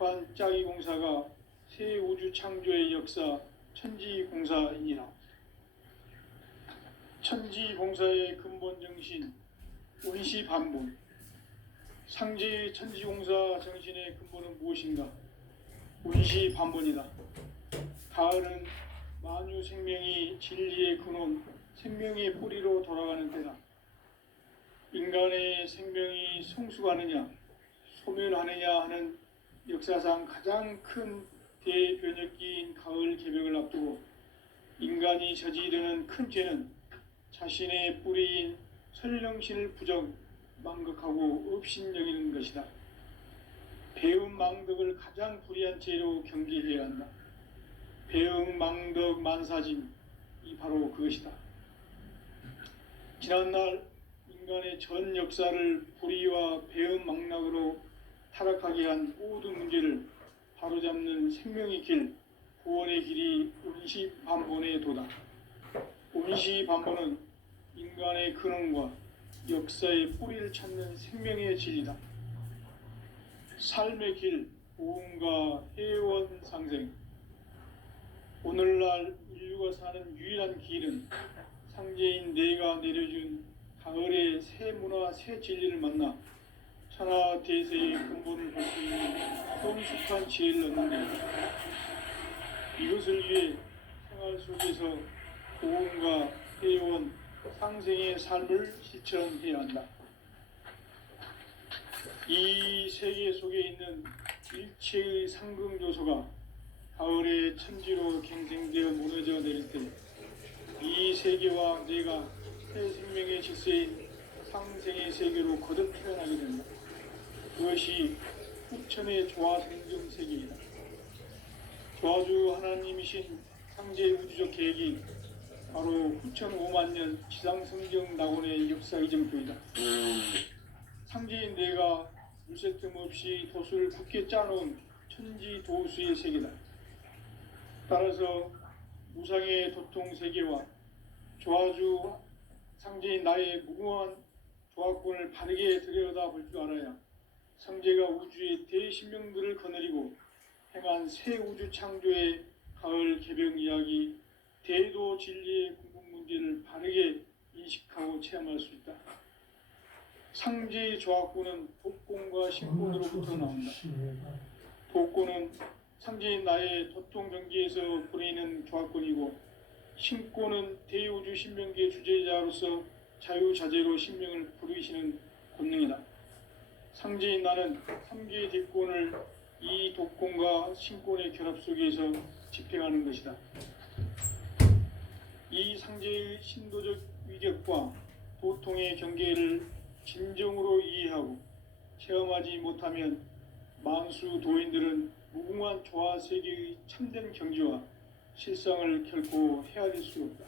개척한 짜기공사가 새 우주 창조의 역사 천지공사이니라. 천지공사의 근본 정신 운시반본. 상제의 천지공사 정신의 근본은 무엇인가? 운시반본이다. 가을은 만유 생명이 진리의 근원, 생명의 뿌리로 돌아가는 때다. 인간의 생명이 성숙하느냐, 소멸하느냐 하는 역사상 가장 큰 대변혁기인 가을 개벽을 앞두고 인간이 저지르는 큰 죄는 자신의 뿌리인 설령신을 부정, 망극하고 업신여기는 것이다. 배음 망덕을 가장 불의한 죄로 경계해야 한다. 배음 망덕 만사짐이 바로 그것이다. 지난날 인간의 전 역사를 불의와 배음 망락으로 타락하게 한 모든 문제를 바로잡는 생명의 길, 구원의 길이 운시반본의 도다. 운시반본은 인간의 근원과 역사의 뿌리를 찾는 생명의 진리다. 삶의 길, 보험과 회원 상생. 오늘날 인류가 사는 유일한 길은 상제인 내가 내려준 가을의 새 문화, 새 진리를 만나 천하 대세의 근본을 볼 수 있는 성숙한 지혜를 얻는 것이다. 이것을 위해 생활 속에서 보험과 회원, 상생의 삶을 실천해야 한다. 이 세계 속에 있는 일체의 상승요소가 가을의 천지로 갱생되어 무너져 내릴 때 이 세계와 내가 새 생명의 질서인 상생의 세계로 거듭 태어나게 된다. 그것이 후천의 조화생정 세계이다. 조화주 하나님이신 상제 우주적 계획이 바로 후천 5만 년 지상성경 낙원의 역사 이정표이다. 상제인 내가 물새 틈 없이 도수를 굳게 짜놓은 천지 도수의 세계다. 따라서 무상의 도통 세계와 조화주 상제인 나의 무궁한 조화권을 바르게 들여다볼 줄 알아야 상제가 우주의 대신명들을 거느리고 행한 새 우주 창조의 가을 개벽 이야기, 대도 진리의 궁극 문제를 바르게 인식하고 체험할 수 있다. 상제의 조화권은 독권과 신권으로부터 나온다. 독권은 상제인 나의 도통 경계에서 보내는 조화권이고, 신권은 대우주 신명기의 주제자로서 자유자재로 신명을 부르시는 권능이다. 상제인 나는 3개의 대권을 이 독권과 신권의 결합 속에서 집행하는 것이다. 이 상제의 신도적 위격과 도통의 경계를 진정으로 이해하고 체험하지 못하면 만수 도인들은 무궁한 조화 세계의 참된 경지와 실상을 결코 헤아릴 수 없다.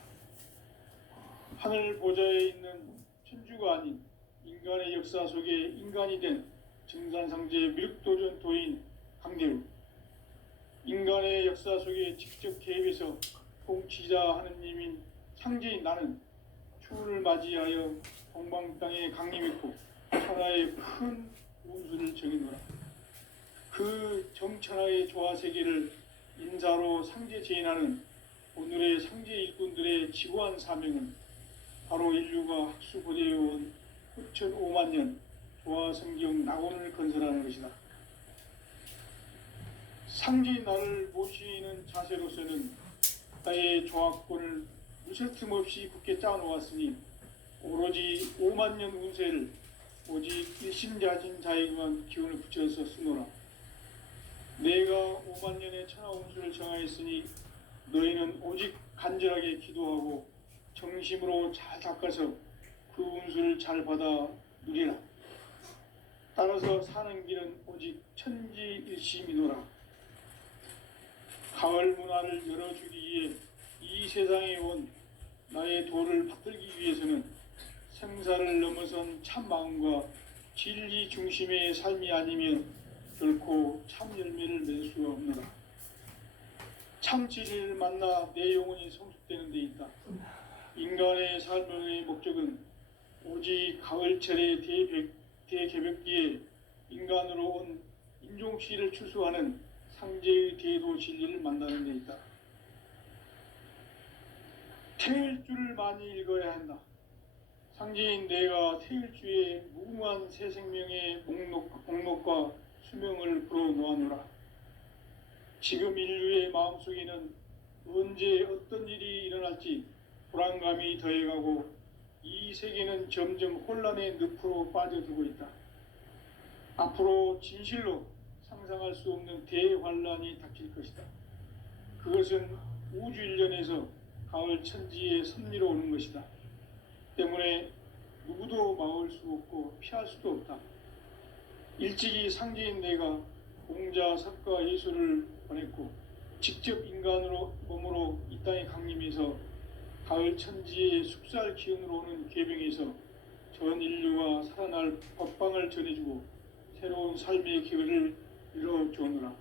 하늘 보좌에 있는 천주가 아닌 인간의 역사 속에 인간이 된 증산상제의 미륵도전 도인 강대우, 인간의 역사 속에 직접 개입해서 통치자 하느님인 상제인 나는 추운을 맞이하여 동방 땅에 강림했고 천하의 큰 운수를 정해놓으라. 그 정천하의 조화 세계를 인사로 상제 제인하는 오늘의 상제 일꾼들의 지구한 사명은 바로 인류가 학수고대해온 후천 5만 년 조화 성경 낙원을 건설하는 것이다. 상제인 나를 모시는 자세로서는 나의 조화권을 무쇠 틈 없이 굳게 짜놓았으니 오로지 5만 년 운세를 오직 일심자진 자에게만 기운을 붙여서 쓰노라. 내가 5만 년의 천하 운수를 정하였으니 너희는 오직 간절하게 기도하고 정심으로 잘 닦아서 그 운수를 잘 받아 누리라. 따라서 사는 길은 오직 천지일심이노라. 가을 문화를 열어주기 위해 이 세상에 온 나의 도를 받들기 위해서는 생사를 넘어선 참 마음과 진리 중심의 삶이 아니면 결코 참 열매를 맺을 수가 없노라. 참 진리를 만나 내 영혼이 성숙되는 데 있다. 인간의 삶의 목적은 오직 가을철의 대개벽기에 인간으로 온 인종씨를 추수하는 상제의 대도 진리를 만나는 데 있다. 태일주를 많이 읽어야 한다. 상제인 내가 태일주의 무궁한 새 생명의 목록과 수명을 불어놓아노라. 지금 인류의 마음속에는 언제 어떤 일이 일어날지 불안감이 더해가고 이 세계는 점점 혼란의 늪으로 빠져들고 있다. 앞으로 진실로 상상할 수 없는 대환란이 닥칠 것이다. 그것은 우주 일련에서 가을 천지의 섭리로 오는 것이다. 때문에 누구도 막을 수 없고 피할 수도 없다. 일찍이 상제인 내가 공자, 석가, 예수를 보냈고 직접 인간으로 몸으로 이 땅에 강림해서 가을 천지의 숙살 기운으로 오는 계병에서 전 인류가 살아날 법방을 전해주고 새로운 삶의 기회를 열어주오노라.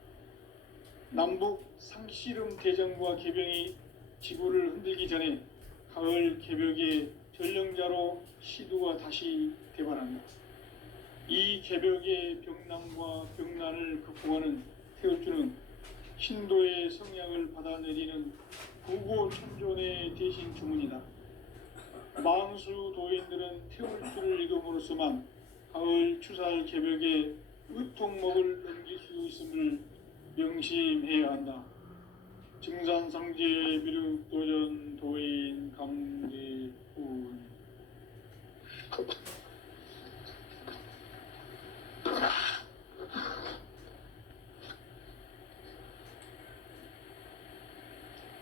남북 상씨름 대전과 계병이 지구를 흔들기 전에 가을 개벽의 전령자로 시두가 다시 대발한다. 이 개벽의 병남과 병난을 극복하는 태울주는 신도의 성향을 받아내리는 부고천존의 대신 주문이다. 망수 도인들은 태울주를 읽음으로써만 가을 추살 개벽의 의통목을 넘길 수 있음을 명심해야 한다. 증산상제 미륵도전 도인 강대훈.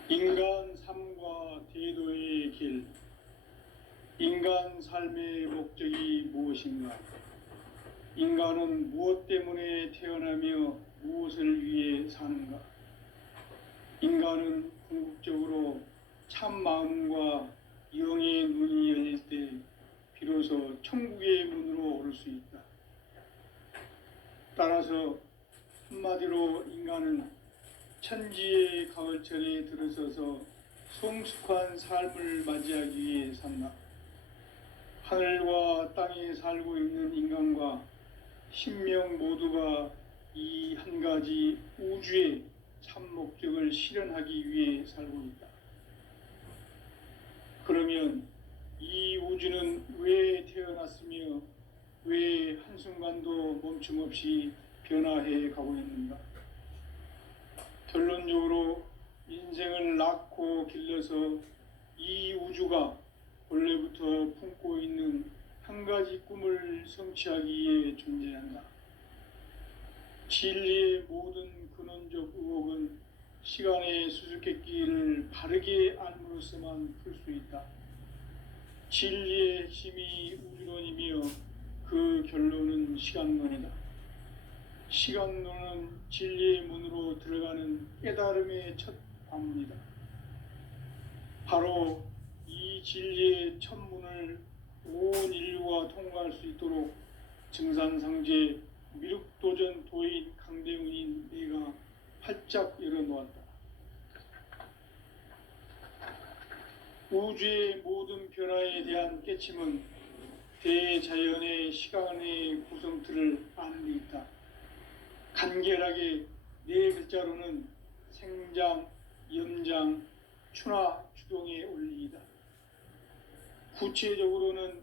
인간 삶과 대도의 길. 인간 삶의 목적이 무엇인가? 인간은 무엇 때문에 태어나며 무엇을 위해 사는가? 인간은 궁극적으로 참 마음과 영의 눈이 열릴 때 비로소 천국의 문으로 오를 수 있다. 따라서 한마디로 인간은 천지의 가을철에 들어서서 성숙한 삶을 맞이하기 위해 산다. 하늘과 땅에 살고 있는 인간과 신명 모두가 이 한 가지 우주의 참 목적을 실현하기 위해 살고 있다. 그러면 이 우주는 왜 태어났으며 왜 한순간도 멈춤 없이 변화해 가고 있는가? 결론적으로 인생을 낳고 길러서 이 우주가 원래부터 품고 있는 한 가지 꿈을 성취하기 위해 존재한다. 진리의 모든 근원적 의혹은 시간의 수수께끼를 바르게 알므로써만 풀 수 있다. 진리의 핵심이 우주론이며 그 결론은 시간론이다. 시간론은 진리의 문으로 들어가는 깨달음의 첫 관문이다. 바로 이 진리의 첫 문을 온 인류가 통과할 수 있도록 증산상제 미륵도전 도인 강대훈인 내가 활짝 열어놓았다. 우주의 모든 변화에 대한 깨침은 대자연의 시간의 구성틀을 아는 데 있다. 간결하게 네 글자로는 생장, 염장, 추나, 추동의 원리이다. 구체적으로는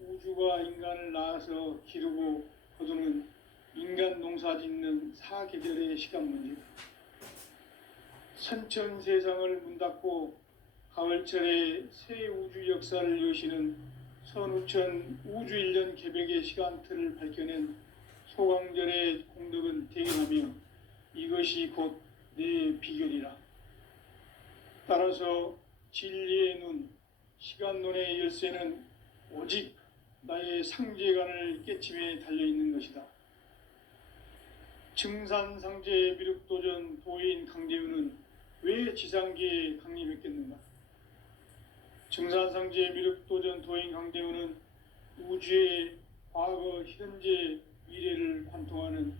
우주가 인간을 낳아서 기르고 거두는 인간 농사 짓는 사계절의 시간 문제다. 선천 세상을 문 닫고 가을철에 새 우주 역사를 여시는 선우천 우주일년 개벽의 시간틀을 밝혀낸 소강절의 공덕은 대견하며 이것이 곧 내 비결이라. 따라서 진리의 눈, 시간론의 열쇠는 오직 나의 상제관을 깨침에 달려있는 것이다. 증산상제 미륵도전 도인 강대훈은 왜 지상계에 강림했겠는가? 증산상제 미륵도전 도인 강대훈은 우주의 과거, 현재, 미래를 관통하는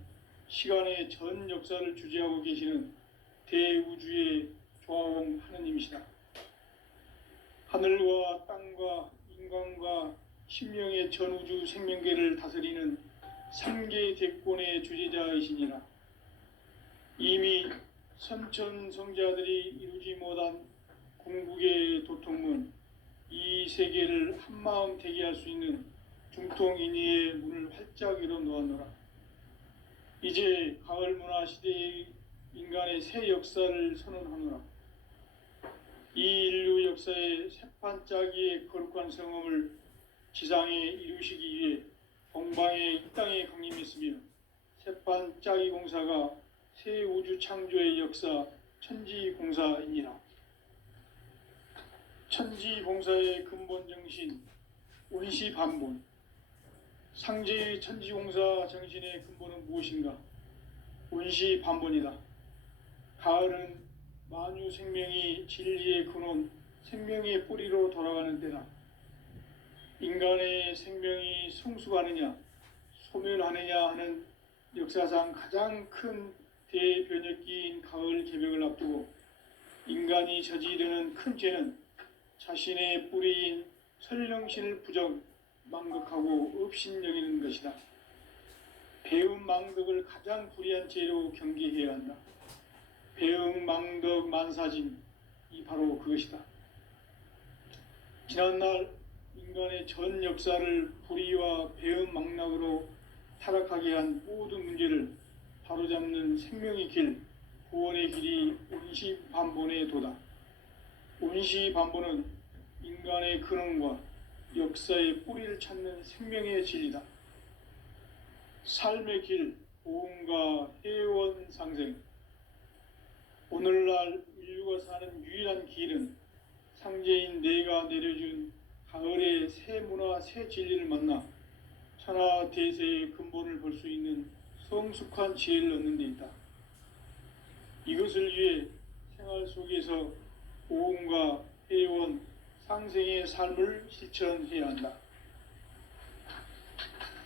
시간의 전 역사를 주재하고 계시는 대우주의 조화홍 하느님이시다. 하늘과 땅과 인간과 신명의 전우주 생명계를 다스리는 삼계 대권의 주제자이시니라. 이미 선천 성자들이 이루지 못한 궁극의 도통문 이 세계를 한마음 되게 할 수 있는 중통인의의 문을 활짝 열어 놓았노라. 이제 가을 문화 시대의 인간의 새 역사를 선언하노라. 이 인류 역사의 새판짜기의 거룩한 성험을 지상에 이루시기 위해 동방의 이 땅에 강림했으며 새판짜기 공사가 새 우주 창조의 역사 천지공사이니라. 천지공사의 근본 정신 운시반본. 상제의 천지공사 정신의 근본은 무엇인가? 운시반본이다. 가을은 만유 생명이 진리의 근원, 생명의 뿌리로 돌아가는 때다. 인간의 생명이 성숙하느냐, 소멸하느냐 하는 역사상 가장 큰 대변혁기인 가을 개벽을 앞두고 인간이 저지르는 큰 죄는 자신의 뿌리인 설령신을 부정, 망덕하고 업신여기는 것이다. 배음 망덕을 가장 불의한 죄로 경계해야 한다. 배음 망덕 만사진, 이 바로 그것이다. 지난날 인간의 전 역사를 불의와 배음 망락으로 타락하게 한 모든 문제를 바로잡는 생명의 길, 구원의 길이 운시반본의 도다. 운시반본은 인간의 근원과 역사의 뿌리를 찾는 생명의 진리다. 삶의 길, 보응과 해원 상생. 오늘날 인류가 사는 유일한 길은 상제인 내가 내려준 가을의 새 문화, 새 진리를 만나 천하 대세의 근본을 볼 수 있는 성숙한 지혜를 얻는 데 있다. 이것을 위해 생활 속에서 보응과 해원, 상생의 삶을 실천해야 한다.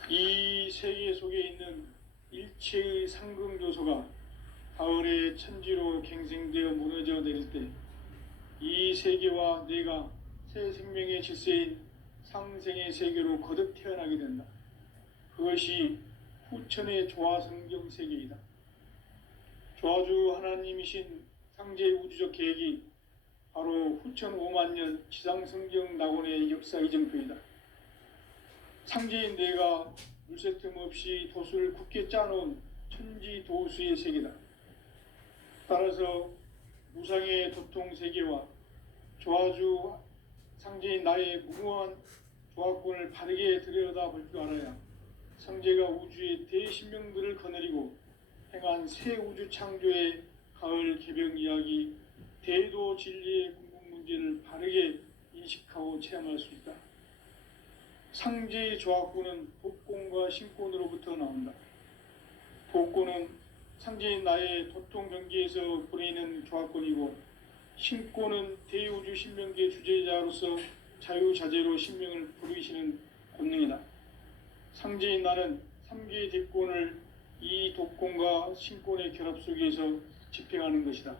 이 세계 속에 있는 일체의 상금 요소가 가을의 천지로 갱생되어 무너져 내릴 때 이 세계와 내가 새 생명의 질서인 상생의 세계로 거듭 태어나게 된다. 그것이 후천의 조화성경 세계이다. 조화주 하나님이신 상제의 우주적 계획이 바로 후천 5만 년 지상성경 낙원의 역사 이정표이다. 상제인 내가 물새 틈 없이 도수를 굳게 짜놓은 천지 도수의 세계다. 따라서 무상의 도통 세계와 조화주 상제인 나의 무궁한 조화권을 바르게 들여다볼 줄 알아야 상제가 우주의 대신명들을 거느리고 행한 새 우주 창조의 가을 개벽 이야기, 대도 진리의 궁극 문제를 바르게 인식하고 체험할 수 있다. 상제의 조화권은 복권과 신권으로부터 나온다. 복권은 상제인 나의 도통 경계에서 보내는 조화권이고, 신권은 대우주 신명계 주제자로서 자유자재로 신명을 부르시는 권능이다. 상제인 나는 3개의 대권을 이 독권과 신권의 결합 속에서 집행하는 것이다.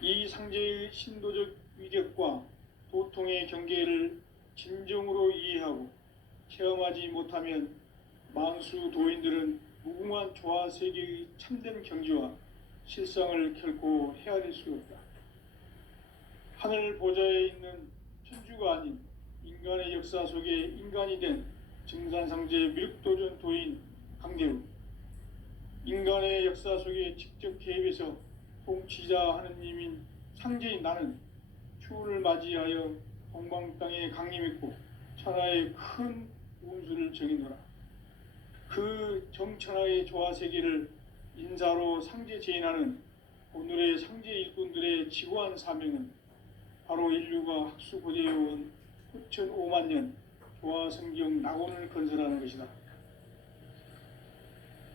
이 상제의 신도적 위격과 도통의 경계를 진정으로 이해하고 체험하지 못하면 만수 도인들은 무궁한 조화 세계의 참된 경지와 실상을 결코 헤아릴 수 없다. 하늘 보좌에 있는 천주가 아닌 인간의 역사 속에 인간이 된 증산상제 미륵도전 도인 강대우, 인간의 역사 속에 직접 개입해서 통치자 하느님인 상제인 나는 추운을 맞이하여 동방 땅에 강림했고 천하의 큰 운수를 정해노라. 그 정천하의 조화 세계를 인사로 상제 제인하는 오늘의 상제 일꾼들의 지고한 사명은 바로 인류가 학수고대해온 후천 5만 년 조화성경 낙원을 건설하는 것이다.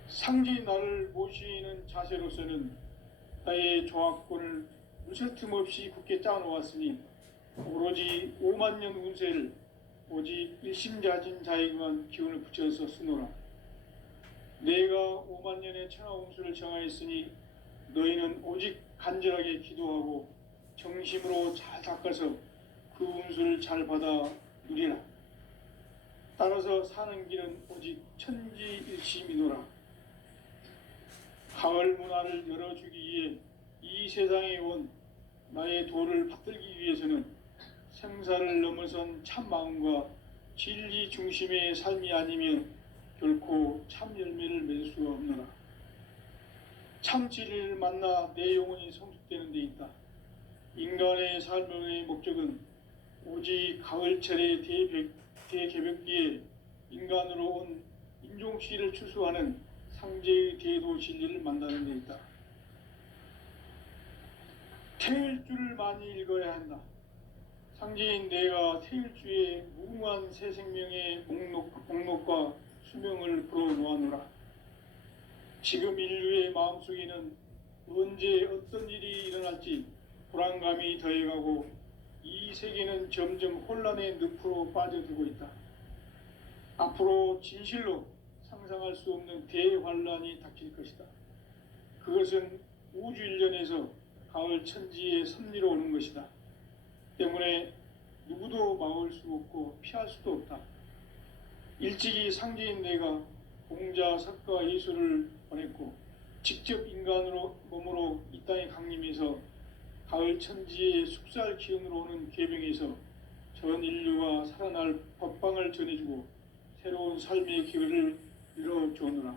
상제인 나를 모시는 자세로서는 나의 조화권을 무쇠 틈 없이 굳게 짜놓았으니 오로지 5만 년 운세를 오직 일심자진 자에게만 기운을 붙여서 쓰노라. 내가 5만 년의 천하 운수를 정하였으니 너희는 오직 간절하게 기도하고 정심으로 잘 닦아서 그 운수를 잘 받아 누리라. 따라서 사는 길은 오직 천지일심이노라. 가을 문화를 열어주기 위해 이 세상에 온 나의 도를 받들기 위해서는 생사를 넘어선 참 마음과 진리 중심의 삶이 아니면 결코 참 열매를 맺을 수가 없노라. 참 진리를 만나 내 영혼이 성숙되는 데 있다. 인간의 삶의 목적은 오직 가을철의 대개벽기에 인간으로 온 인종시를 추수하는 상제의 대도 진리를 만나는 데 있다. 태일주를 많이 읽어야 한다. 상제인 내가 태일주의 무궁한 새 생명의 목록과 수명을 불어놓아노라. 지금 인류의 마음속에는 언제 어떤 일이 일어날지 불안감이 더해가고 이 세계는 점점 혼란의 늪으로 빠져들고 있다. 앞으로 진실로 상상할 수 없는 대환란이 닥칠 것이다. 그것은 우주 일련에서 가을 천지의 섭리로 오는 것이다. 때문에 누구도 막을 수 없고 피할 수도 없다. 일찍이 상제인 내가 공자, 석가, 예수를 보냈고 직접 인간으로 몸으로 이 땅에 강림해서 가을 천지의 숙살 기운으로 오는 계병에서 전 인류가 살아날 법방을 전해주고 새로운 삶의 기회를 열어주오노라.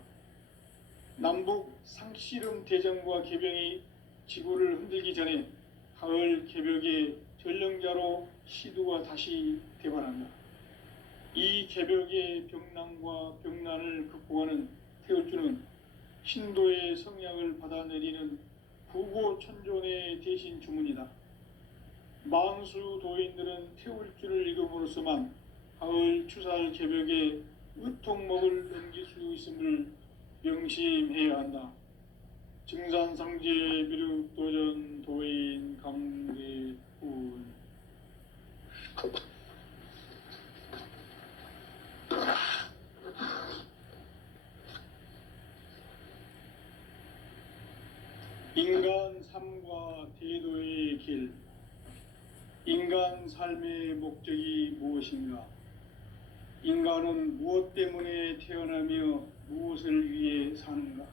남북 상씨름 대전과 계병이 지구를 흔들기 전에 가을 개벽의 전령자로 시두가 다시 대발한다. 이 개벽의 병난과 병난을 극복하는 태울주는 신도의 성약을 받아내리는 구고천존의 대신 주문이다. 만수 도인들은 태울주를 읽음으로써만 가을 추살 개벽의 의통목을 넘길 수 있음을 명심해야 한다. 증산상제 미륵도전 도인 강대훈. 인간 삶과 대도의 길. 인간 삶의 목적이 무엇인가? 인간은 무엇 때문에 태어나며 무엇을 위해 사는가?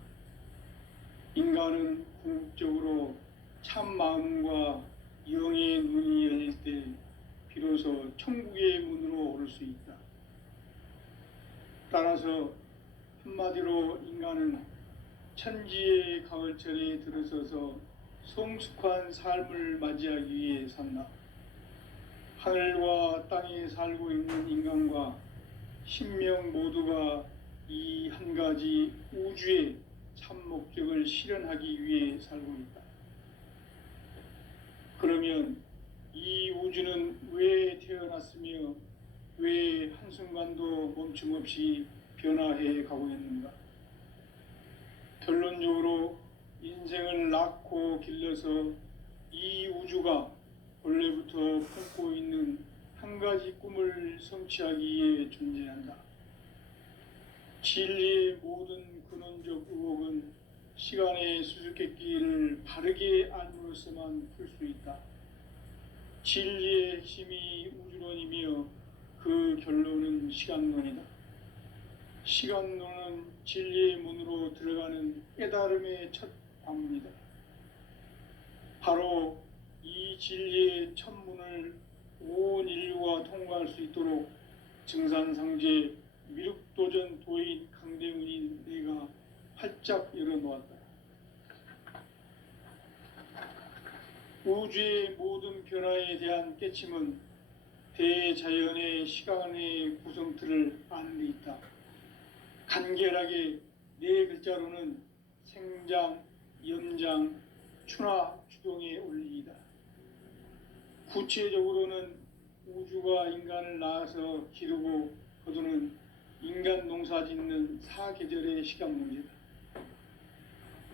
인간은 궁극적으로 참 마음과 영의 눈이 열릴 때 비로소 천국의 문으로 오를 수 있다. 따라서 한마디로 인간은 천지의 가을철에 들어서서 성숙한 삶을 맞이하기 위해 산다. 하늘과 땅에 살고 있는 인간과 신명 모두가 이 한 가지 우주의 참 목적을 실현하기 위해 살고 있다. 그러면 이 우주는 왜 태어났으며 왜 한순간도 멈춤 없이 변화해 가고 있는가? 결론적으로 인생을 낳고 길러서 이 우주가 원래부터 품고 있는 한 가지 꿈을 성취하기 위해 존재한다. 진리의 모든 근원적 의혹은 시간의 수수께끼를 바르게 알므로써만 풀 수 있다. 진리의 핵심이 우주론이며 그 결론은 시간론이다. 시간론은 진리의 문으로 들어가는 깨달음의 첫 관문이다. 바로 이 진리의 첫 문을 온 인류가 통과할 수 있도록 증산상제 미륵도전 도인 강대훈인 내가 활짝 열어놓았다. 우주의 모든 변화에 대한 깨침은 대자연의 시간의 구성틀을 아는 데 있다. 간결하게 네 글자로는 생장, 연장, 추나 추동의 원리이다. 구체적으로는 우주가 인간을 낳아서 기르고 거두는 인간 농사 짓는 사계절의 시간 문제다.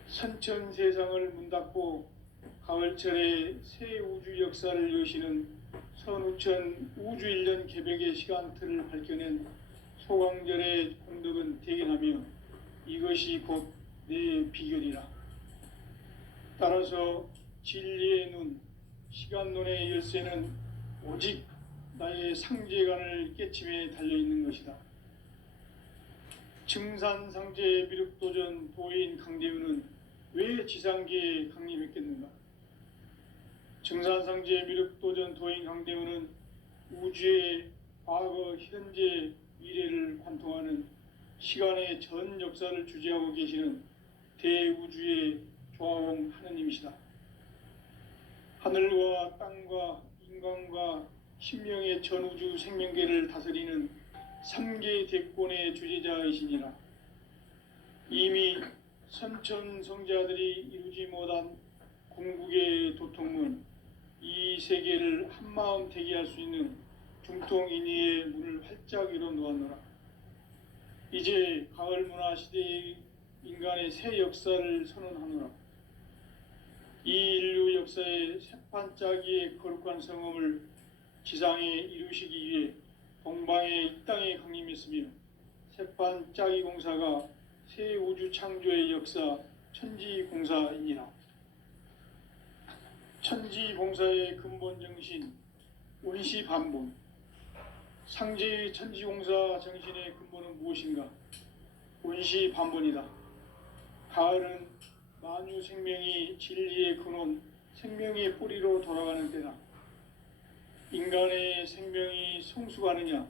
선천 세상을 문 닫고 가을철에 새 우주 역사를 여시는 선우천 우주일년 개벽의 시간틀을 밝혀낸 소강절의 공덕은 대견하며 이것이 곧 내 비결이라. 따라서 진리의 눈, 시간론의 열쇠는 오직 나의 상제관을 깨침에 달려있는 것이다. 증산상제 미륵도전 도인 강대우는 왜 지상계에 강림했겠는가? 증산상제 미륵도전 도인 강대우는 우주의 과거, 현재, 미래를 관통하는 시간의 전 역사를 주재하고 계시는 대우주의 조화홍 하느님이시다. 하늘과 땅과 인간과 신명의 전우주 생명계를 다스리는 3개 대권의 주재자이시니라. 이미 선천성자들이 이루지 못한 궁극의 도통문, 이 세계를 한마음 대기할 수 있는 중통인의의 문을 활짝 열어 놓았노라. 이제 가을 문화 시대의 인간의 새 역사를 선언하노라. 이 인류 역사의 새판짜기의 거룩한 성음을 지상에 이루시기 위해 동방의 이 땅에 강림했으며 새판짜기 공사가 새 우주 창조의 역사 천지공사이니라. 천지공사의 근본 정신 원시반본. 상제의 천지공사 정신의 근본은 무엇인가? 원시반본이다. 가을은 만유 생명이 진리의 근원, 생명의 뿌리로 돌아가는 때다. 인간의 생명이 성숙하느냐,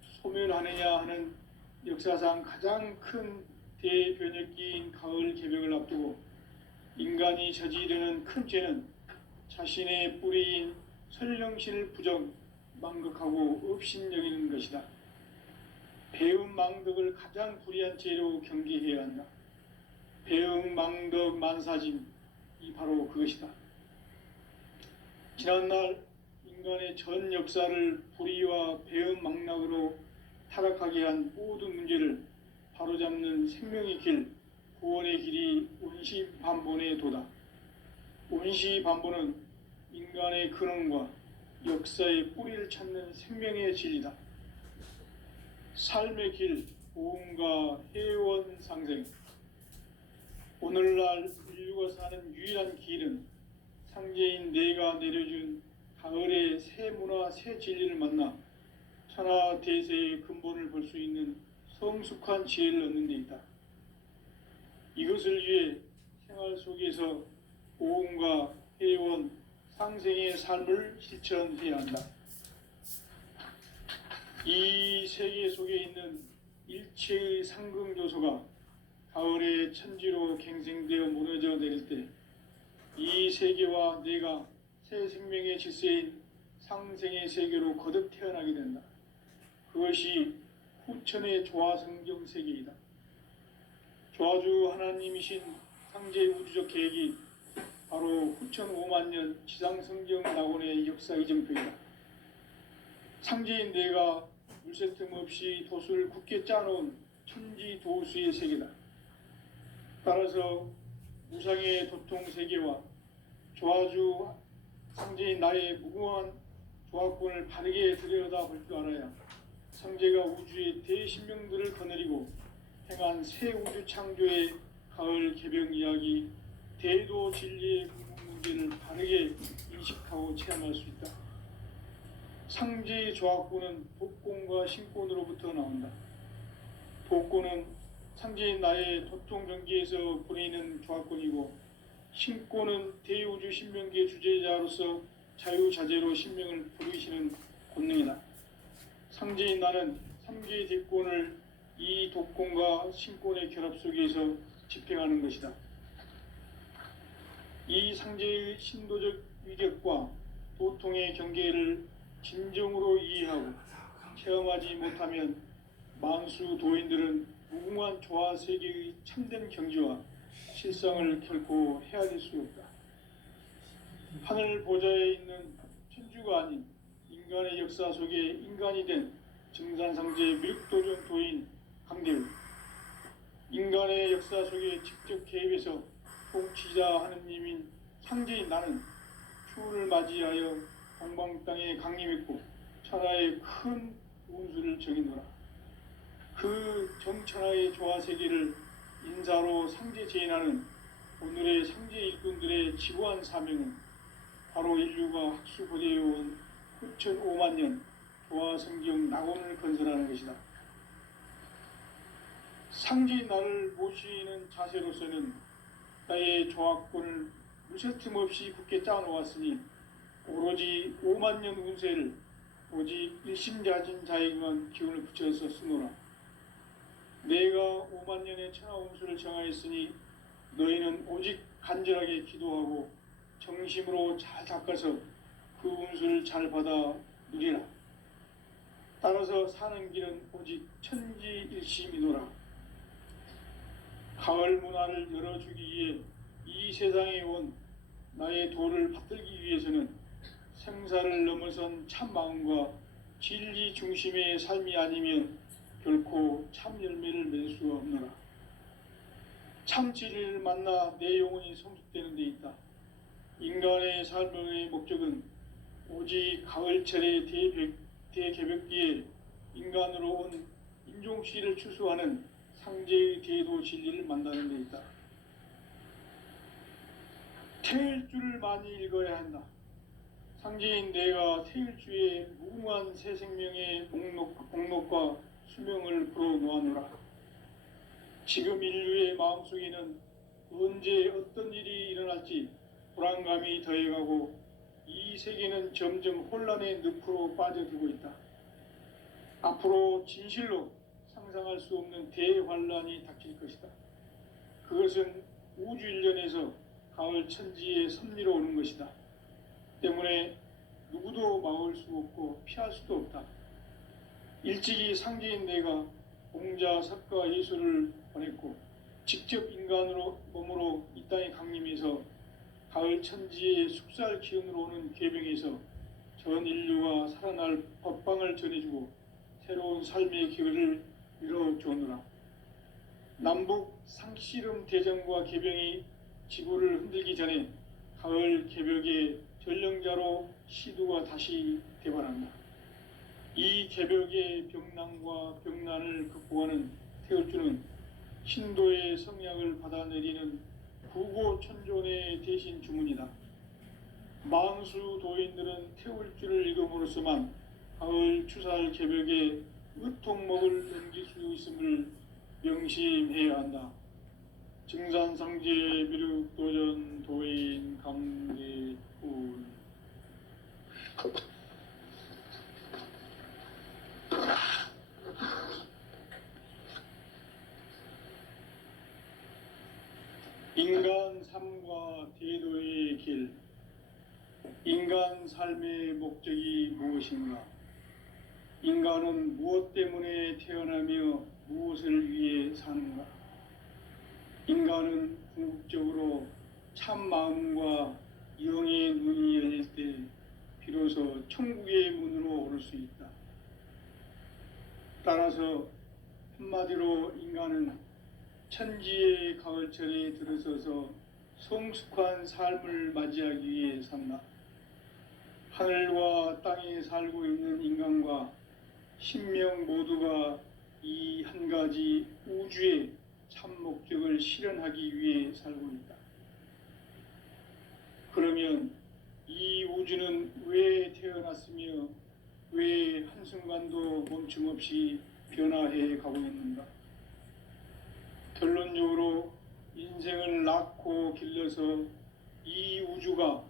소멸하느냐 하는 역사상 가장 큰 대변혁기인 가을 개벽을 앞두고 인간이 저지르는 큰 죄는 자신의 뿌리인 설령신을 부정, 망극하고 업신여기는 것이다. 배음 망덕을 가장 불의한 죄로 경계해야 한다. 배음 망덕 만사짐이 바로 그것이다. 지난날 인간의 전 역사를 불의와 배음 망락으로 타락하게 한 모든 문제를 바로잡는 생명의 길, 구원의 길이 원시반본의 도다. 원시반본은 인간의 근원과 역사의 뿌리를 찾는 생명의 진리다. 삶의 길, 보험과 해원 상생. 오늘날 인류가 사는 유일한 길은 상제인 내가 내려준 가을의 새 문화, 새 진리를 만나 천하 대세의 근본을 볼 수 있는 성숙한 지혜를 얻는 데 있다. 이것을 위해 생활 속에서 보험과 해원, 상생의 삶을 실천해야 한다. 이 세계 속에 있는 일체의 상승조소가 가을의 천지로 갱생되어 무너져 내릴 때 이 세계와 내가 새 생명의 질서인 상생의 세계로 거듭 태어나게 된다. 그것이 후천의 조화성경 세계이다. 조화주 하나님이신 상제 우주적 계획이 바로 후천 5만 년 지상성경 낙원의 역사 이정표이다. 상제인 내가 물새 틈 없이 도수를 굳게 짜놓은 천지도수의 세계다. 따라서 무상의 도통 세계와 조화주 상제인 나의 무궁한 조화권을 바르게 들여다볼 줄 알아야 상제가 우주의 대신명들을 거느리고 행한 새 우주 창조의 가을 개벽 이야기, 대도 진리의 궁극 문제를 바르게 인식하고 체험할 수 있다. 상제의 조화권은 복권과 신권으로부터 나온다. 복권은 상제인 나의 도통 경계에서 보내는 조화권이고, 신권은 대우주 신명계 주제자로서 자유자재로 신명을 부르시는 권능이다. 상제인 나는 3개의 대권을 이 독권과 신권의 결합 속에서 집행하는 것이다. 이 상제의 신도적 위격과 도통의 경계를 진정으로 이해하고 체험하지 못하면 만수 도인들은 무궁한 조화 세계의 참된 경지와 실상을 결코 헤아릴 수 없다. 하늘 보좌에 있는 천주가 아닌 인간의 역사 속에 인간이 된 증산상제 미륵도전 도인 강대우. 인간의 역사 속에 직접 개입해서 통치자 하느님인 상제인 나는 추운을 맞이하여 동방 땅에 강림했고 천하의 큰 운수를 정의노라. 그 정천하의 조화 세계를 인사로 상제 제인하는 오늘의 상제 일꾼들의 지구한 사명은 바로 인류가 학수고대해온 후천 5만 년 도화성경 낙원을 건설하는 것이다. 상지 나를 모시는 자세로서는 나의 조합권을 무쇠틈 없이 굳게 짜놓았으니 오로지 5만 년 운세를 오직 일심자진 자에게만 기운을 붙여서 쓰노라. 내가 5만 년의 천하 운수를 정하였으니 너희는 오직 간절하게 기도하고 정심으로 잘 닦아서 그 운수를 잘 받아 누리라. 따라서 사는 길은 오직 천지일심이노라. 가을 문화를 열어주기 위해 이 세상에 온 나의 도를 받들기 위해서는 생사를 넘어선 참 마음과 진리 중심의 삶이 아니면 결코 참 열매를 맺을 수가 없노라. 참 진리를 만나 내 영혼이 성숙되는 데 있다. 인간의 삶의 목적은 오직 가을철의 대개벽기에 인간으로 온 인종씨를 추수하는 상제의 대도 진리를 만나는 데 있다. 태일주를 많이 읽어야 한다. 상제인 내가 태일주의 무궁한 새 생명의 목록과 수명을 풀어놓아노라. 지금 인류의 마음속에는 언제 어떤 일이 일어날지 불안감이 더해가고 이 세계는 점점 혼란의 늪으로 빠져들고 있다. 앞으로 진실로 상상할 수 없는 대환란이 닥칠 것이다. 그것은 우주 일련에서 가을 천지의 섭리로 오는 것이다. 때문에 누구도 막을 수 없고 피할 수도 없다. 일찍이 상제인 내가 공자, 석가, 예수를 보냈고 직접 인간으로 몸으로 이 땅에 강림해서 가을 천지의 숙살 기운으로 오는 계병에서 전 인류가 살아날 법방을 전해주고 새로운 삶의 기회를 이뤄주느라. 남북 상씨름 대전과 계병이 지구를 흔들기 전에 가을 개벽의 전령자로 시두가 다시 대발한다. 이 개벽의 병난과 병난을 극복하는 태울주는 신도의 성약을 받아내리는 구고천존의 대신 주문이다. 망수 도인들은 태울주를 읽음으로써만 가을 추살 개벽에 의통목을 넘길 수 있음을 명심해야 한다. 증산상제 미륵도전 도인 강대훈. 인간 삶과 대도의 길. 인간 삶의 목적이 무엇인가? 인간은 무엇 때문에 태어나며 무엇을 위해 사는가? 인간은 궁극적으로 참 마음과 영의 눈이 열릴 때 비로소 천국의 문으로 오를 수 있다. 따라서 한마디로 인간은 천지의 가을철에 들어서서 성숙한 삶을 맞이하기 위해 산다. 하늘과 땅에 살고 있는 인간과 신명 모두가 이 한 가지 우주의 참 목적을 실현하기 위해 살고 있다. 그러면 이 우주는 왜 태어났으며 왜 한순간도 멈춤 없이 변화해 가고 있는가? 결론적으로 인생을 낳고 길러서 이 우주가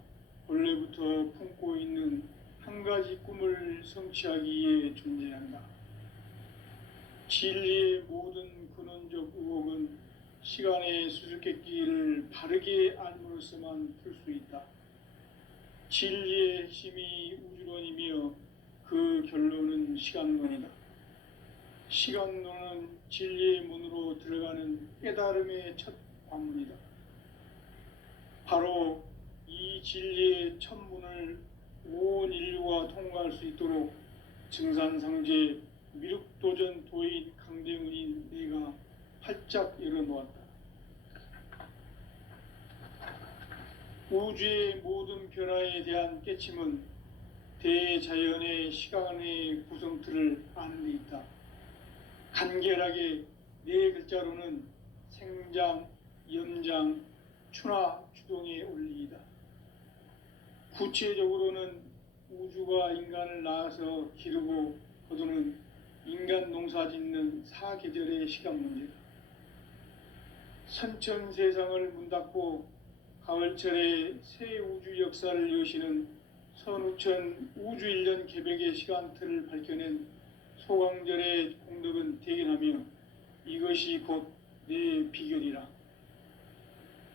원래부터 품고 있는 한 가지 꿈을 성취하기 위해 존재한다. 진리의 모든 근원적 의혹은 시간의 수수께끼를 바르게 알므로써만 풀 수 있다. 진리의 핵심이 우주론이며 그 결론은 시간론이다. 시간론은 진리의 문으로 들어가는 깨달음의 첫 관문이다. 바로 이 진리의 첫 문을 온 인류가 통과할 수 있도록 증산상제 미륵도전 도인 강대훈인 내가 활짝 열어놓았다. 우주의 모든 변화에 대한 깨침은 대자연의 시간의 구성틀을 아는 데 있다. 간결하게 네 글자로는 생장, 염장, 추나, 추동의 원리이다. 구체적으로는 우주가 인간을 낳아서 기르고 거두는 인간 농사 짓는 사계절의 시간 문제, 선천 세상을 문 닫고 가을철에 새 우주 역사를 여시는 선우천 우주일년 개벽의 시간틀을 밝혀낸 소강절의 공덕은 대견하며 이것이 곧 내 비결이라.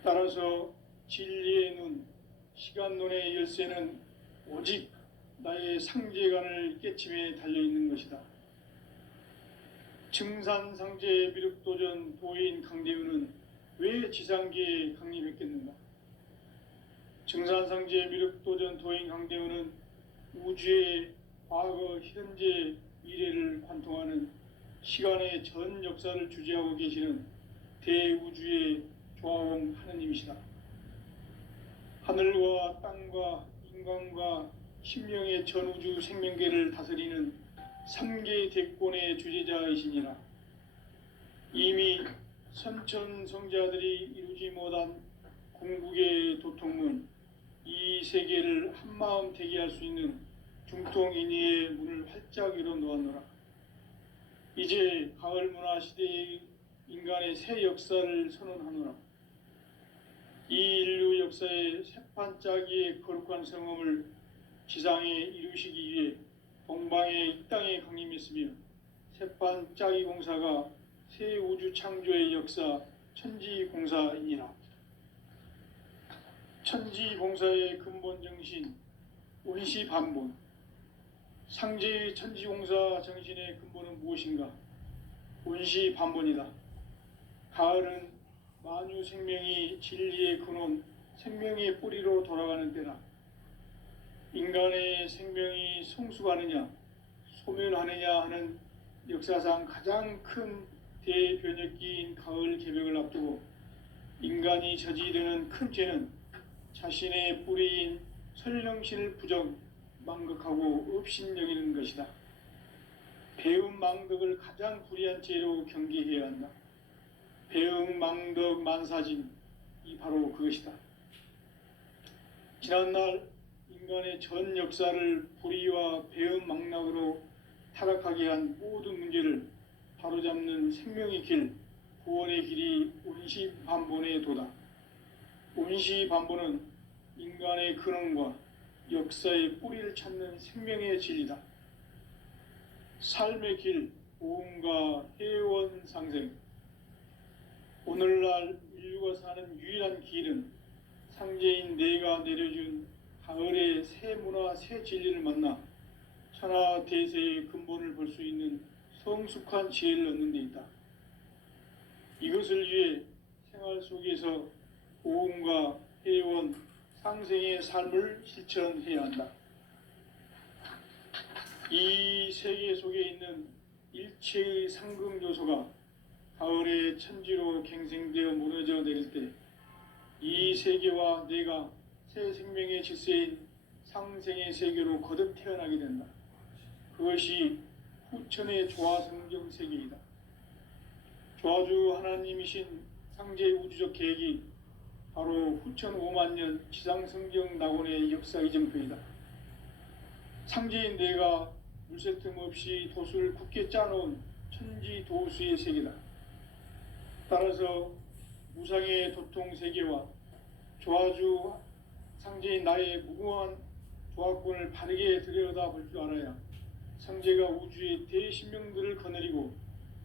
따라서 진리의 눈, 시간론의 열쇠는 오직 나의 상제관을 깨침에 달려있는 것이다. 증산상제 미륵도전 도인 강대우는 왜 지상계에 강림했겠는가? 증산상제 미륵도전 도인 강대우는 우주의 과거, 현재, 미래를 관통하는 시간의 전 역사를 주재하고 계시는 대우주의 조화원 하느님이시다. 하늘과 땅과 인간과 신명의 전우주 생명계를 다스리는 3개 대권의 주재자이시니라. 이미 선천성자들이 이루지 못한 궁극의 도통문, 이 세계를 한마음 되게 할 수 있는 중통인의의 문을 활짝 열어 놓았노라. 이제 가을 문화 시대의 인간의 새 역사를 선언하노라. 이 인류 역사의 새판짜기의 거룩한 성험을 지상에 이루시기 위해 동방의 이 땅에 강림했으며 새판짜기 공사가 새 우주 창조의 역사 천지공사이니라. 천지공사의 근본 정신 온시반본, 상제의 천지공사 정신의 근본은 무엇인가? 온시반본이다. 가을은 만유 생명이 진리의 근원, 생명의 뿌리로 돌아가는 때다. 인간의 생명이 성숙하느냐, 소멸하느냐 하는 역사상 가장 큰 대변혁기인 가을 개벽을 앞두고 인간이 저지르는 큰 죄는 자신의 뿌리인 설령신을 부정, 망극하고 업신여기는 것이다. 배움 망덕을 가장 불의한 죄로 경계해야 한다. 배움 망덕 만사진, 이 바로 그것이다. 지난날 인간의 전 역사를 불의와 배움 망락으로 타락하게 한 모든 문제를 바로잡는 생명의 길, 구원의 길이 온시반본의 도다. 온시반본은 인간의 근원과 역사의 뿌리를 찾는 생명의 진리다. 삶의 길, 보험과 해원 상생. 오늘날 인류가 사는 유일한 길은 상제인 내가 내려준 가을의 새 문화, 새 진리를 만나 천하 대세의 근본을 볼 수 있는 성숙한 지혜를 얻는 데 있다. 이것을 위해 생활 속에서 보험과 해원, 상생의 삶을 실천해야 한다. 이 세계 속에 있는 일체의 상금 요소가 가을의 천지로 갱생되어 무너져 내릴 때 이 세계와 내가 새 생명의 질서인 상생의 세계로 거듭 태어나게 된다. 그것이 후천의 조화성경 세계이다. 조화주 하나님이신 상제의 우주적 계획이 바로 후천 5만 년 지상성경 낙원의 역사 이정표이다. 상제인 내가 물새 틈 없이 도수를 굳게 짜놓은 천지 도수의 세계다. 따라서 무상의 도통 세계와 조화주 상제인 나의 무궁한 조화권을 바르게 들여다볼 줄 알아야 상제가 우주의 대신명들을 거느리고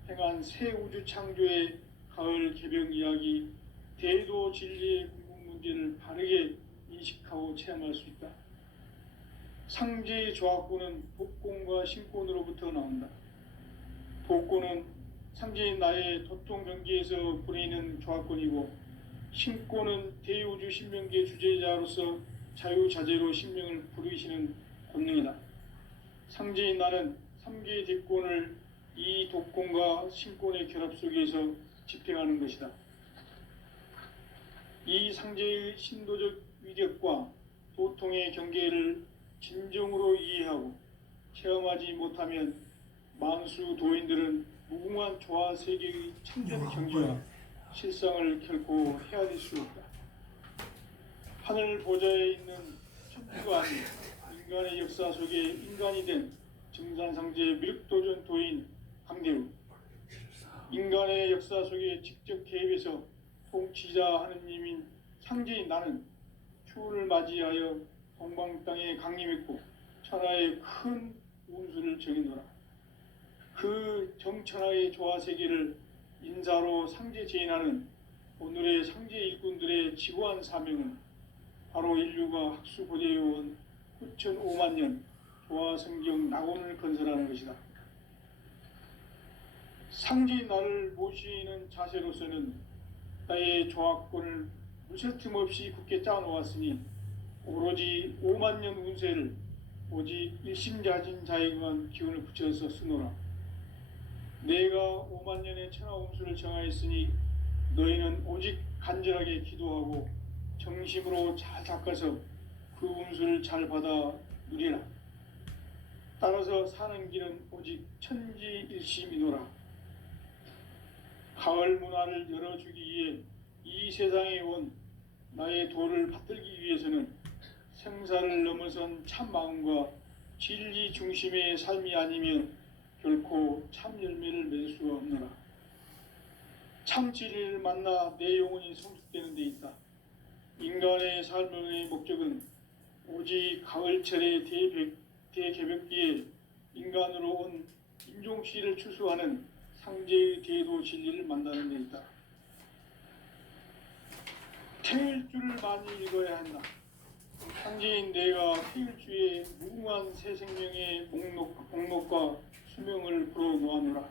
행한 새 우주 창조의 가을 개벽 이야기, 대도 진리의 궁극 문제를 바르게 인식하고 체험할 수 있다. 상제의 조화권은 독권과 신권으로부터 나온다. 독권은 상제인 나의 도통 경계에서 부리는 조화권이고, 신권은 대우주 신명계 주제자로서 자유자재로 신명을 부르시는 권능이다. 상제인 나는 3개의 대권을 이 독권과 신권의 결합 속에서 집행하는 것이다. 이 상제의 신도적 위력과 도통의 경계를 진정으로 이해하고 체험하지 못하면 만수 도인들은 무궁한 조화 세계의 참된 경지와 실상을 결코 헤아릴 수 없다. 하늘 보좌에 있는 천주가 아닌 인간의 역사 속에 인간이 된 증산상제 미륵도전 도인 강대우, 인간의 역사 속에 직접 개입해서 통치자 하느님인 상제인 나는 추운을 맞이하여 동방 땅에 강림했고 천하의 큰 운수를 정해노라. 그 정천하의 조화세계를 인사로 상제 제인하는 오늘의 상제 일꾼들의 지고한 사명은 바로 인류가 학수고대해온 9,5만 년 조화성경 낙원을 건설하는 것이다. 상제인 나를 모시는 자세로서는 나의 조화권을 무쇠틈 없이 굳게 짜놓았으니 오로지 5만 년 운세를 오직 일심자진 자에게만 기운을 붙여서 쓰노라. 내가 5만 년의 천하 운수를 정하였으니 너희는 오직 간절하게 기도하고 정심으로 잘 닦아서 그 운수를 잘 받아 누리라. 따라서 사는 길은 오직 천지일심이노라. 가을 문화를 열어주기 위해 이 세상에 온 나의 도를 받들기 위해서는 생사를 넘어선 참 마음과 진리 중심의 삶이 아니면 결코 참 열매를 맺을 수가 없노라. 참 진리를 만나 내 영혼이 성숙되는 데 있다. 인간의 삶의 목적은 오직 가을철의 대개벽기에 인간으로 온 인종씨를 추수하는 상제의 대도 진리를 만나는 데 있다. 태일주를 많이 읽어야 한다. 상제인 내가 태일주의 무궁한 새 생명의 목록과 수명을 불어놓아노라.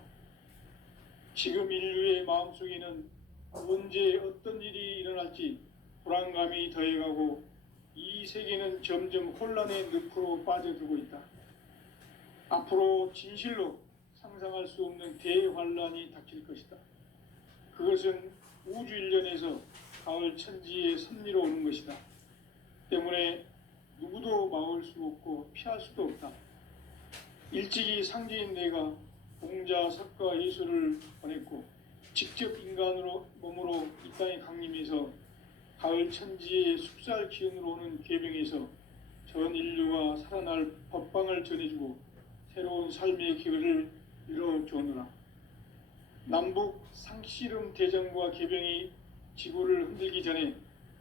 지금 인류의 마음속에는 언제 어떤 일이 일어날지 불안감이 더해가고 이 세계는 점점 혼란의 늪으로 빠져들고 있다. 앞으로 진실로 상상할 수 없는 대환란이 닥칠 것이다. 그것은 우주 일련에서 가을 천지의 섭리로 오는 것이다. 때문에 누구도 막을 수 없고 피할 수도 없다. 일찍이 상제인 내가 공자, 석가, 예수를 보냈고 직접 인간으로 몸으로 이 땅에 강림해서 가을 천지의 숙살 기운으로 오는 계병에서 전 인류가 살아날 법방을 전해주고 새로운 삶의 기회를 이뤄주오노라. 남북 상씨름 대전과 계병이 지구를 흔들기 전에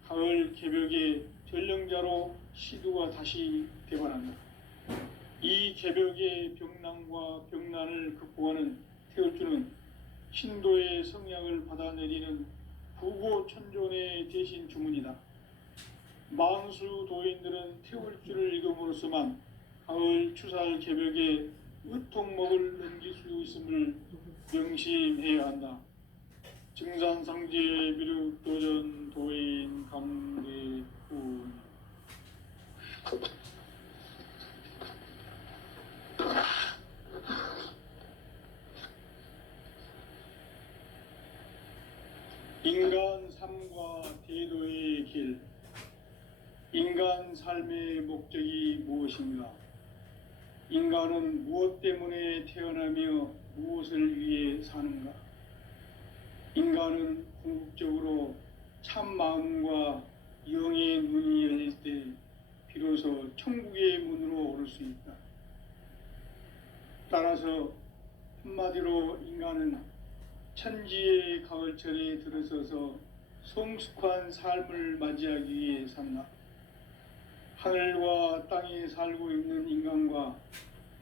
가을 개벽의 전령자로 시두가 다시 대관한다. 이 개벽의 병난과 병난을 극복하는 태울주는 신도의 성약을 받아내리는 부고천존의 대신 주문이다. 만수 도인들은 태울주를 읽음으로써만 가을 추살 개벽에 의통목을 넘길 수 있음을 명심해야 한다. 증산상제 미륵도전 도인 강대훈. 인간 삶과 대도의 길. 인간 삶의 목적이 무엇인가? 인간은 무엇 때문에 태어나며 무엇을 위해 사는가? 인간은 궁극적으로 참 마음과 영의 눈이 열릴 때 비로소 천국의 문으로 오를 수 있다. 따라서 한마디로 인간은 천지의 가을철에 들어서서 성숙한 삶을 맞이하기 위해 산다. 하늘과 땅에 살고 있는 인간과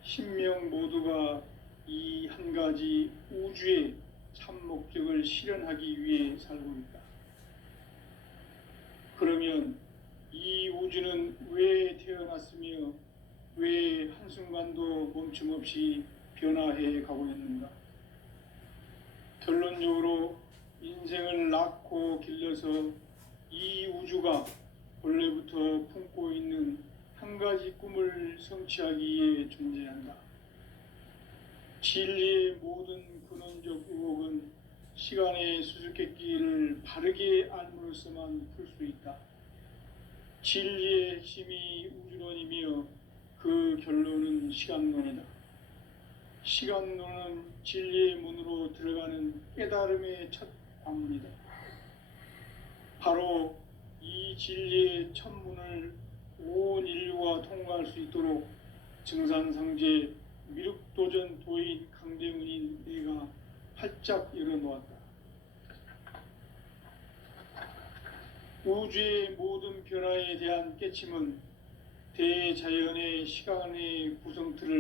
신명 모두가 이 한 가지 우주의 참 목적을 실현하기 위해 살고 있다. 그러면 이 우주는 왜 태어났으며 왜 한순간도 멈춤 없이 변화해 가고 있는가? 결론적으로 인생을 낳고 길러서 이 우주가 본래부터 품고 있는 한 가지 꿈을 성취하기 위해 존재한다. 진리의 모든 근원적 의혹은 시간의 수수께끼를 바르게 알므로써만 풀 수 있다. 진리의 핵심이 우주론이며 그 결론은 시간론이다. 시간론은 진리의 문으로 들어가는 깨달음의 첫 관문이다. 바로 이 진리의 첫 문을 온 인류가 통과할 수 있도록 증산상제 미륵도전 도인 강대문인 내가 활짝 열어놓았다. 우주의 모든 변화에 대한 깨침은 대자연의 시간의 구성틀을